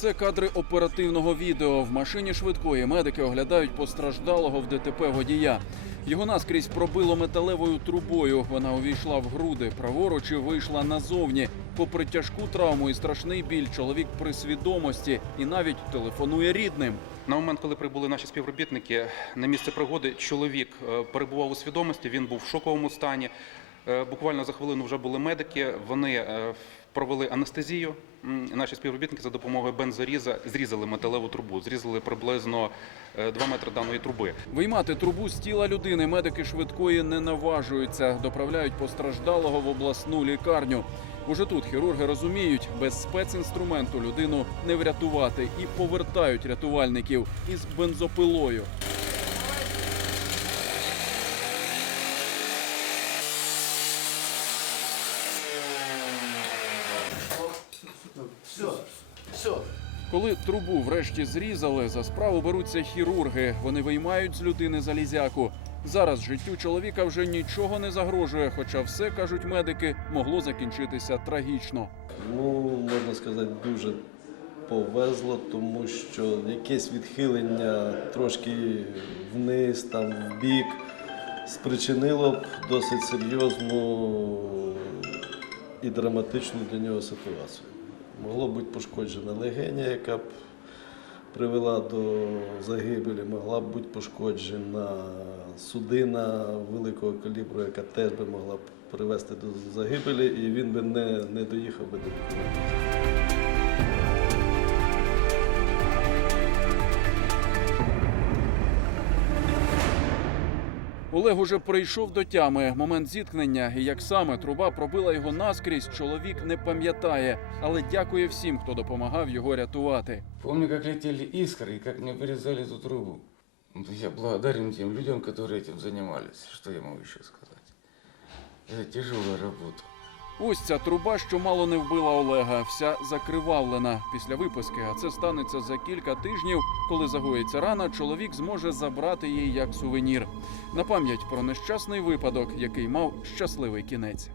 Це кадри оперативного відео. В машині швидкої медики оглядають постраждалого в ДТП водія. Його наскрізь пробило металевою трубою. Вона увійшла в груди, праворуч і вийшла назовні. Попри тяжку травму і страшний біль, чоловік при свідомості і навіть телефонує рідним. На момент, коли прибули наші співробітники на місце пригоди, чоловік е, перебував у свідомості. Він був в шоковому стані. Е, Буквально за хвилину вже були медики. Вони е, провели анестезію. Наші співробітники за допомогою бензоріза зрізали металеву трубу, зрізали приблизно 2 метри даної труби. Виймати трубу з тіла людини медики швидкої не наважуються. Доправляють постраждалого в обласну лікарню. Уже тут хірурги розуміють, без спецінструменту людину не врятувати і повертають рятувальників із бензопилою. Все, все. Коли трубу врешті зрізали, за справу беруться хірурги. Вони виймають з людини залізяку. Зараз життю чоловіка вже нічого не загрожує, хоча все кажуть медики могло закінчитися трагічно. Ну, можна сказати, дуже повезло, тому що якесь відхилення трошки вниз, там в бік спричинило б досить серйозну і драматичну для нього ситуацію. Могло бути пошкоджена легеня, яка б привела до загибелі, могла б бути пошкоджена судина великого калібру, яка теж би могла б привести до загибелі, і він би не, не доїхав би до лікарні. Олег уже прийшов до тями. Момент зіткнення і як саме труба пробила його наскрізь, чоловік не пам'ятає, але дякує всім, хто допомагав його рятувати. Помню, как летели искры и как мне вырезали эту трубу. Ну, Я благодарен тем людям, которые этим занимались. Что я могу еще сказать? Это тяжелая работа. Ось ця труба, що мало не вбила Олега, вся закривавлена після виписки. А це станеться за кілька тижнів. Коли загоїться рана, чоловік зможе забрати її як сувенір на пам'ять про нещасний випадок, який мав щасливий кінець.